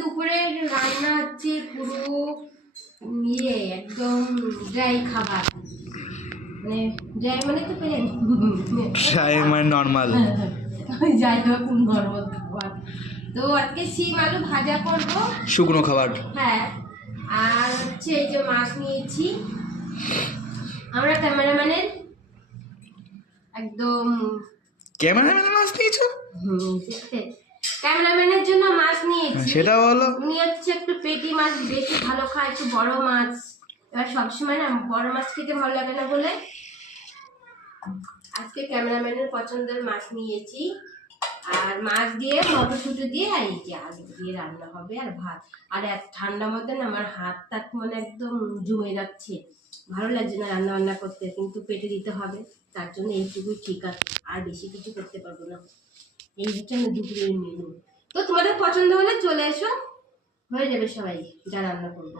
দুপুরের রান্না হচ্ছে পুরো একদম ড্রাই খাবার, মানে ড্রাই মানে তো পেলেন, ড্রাই মানে নর্মাল, যাই হোক নর্মাল খাবার। তো আজকে শিম আলু ভাজা করবো, শুকনো খাবার। হ্যাঁ, আর হচ্ছে এই যে মাছ নিয়েছি। আমরা ক্যামেরাম্যানের একদম ক্যামেরাম্যানের মাছ নিয়েছো? ক্যামেরাম্যানের জন্য মাছ নিয়েছি। সেটা বলো। উনি হচ্ছে একটু পেটি মাছ বেশি ভালো খায়, একটু বড় মাছ। এবার সবসময় না বড় মাছ খেতে ভালো লাগে না বলে আজকে ক্যামেরাম্যানের পছন্দের মাছ নিয়েছি। আর মাছ দিয়ে মটরশুঁটি দিয়ে আর এই যে আলু দিয়ে রান্না হবে আর ভাত। আর এত ঠান্ডার মধ্যে না আমার হাত টাত মানে একদম জমে যাচ্ছে, ভালো লাগছে না রান্না বান্না করতে, কিন্তু পেটে দিতে হবে, তার জন্য এইটুকুই ঠিক আছে, আর বেশি কিছু করতে পারবো না। এই হচ্ছে আমি দুপুরের মেনু। তো তোমাদের পছন্দ হলে চলে এসো, হয়ে যাবে সবাই যা রান্না করবো।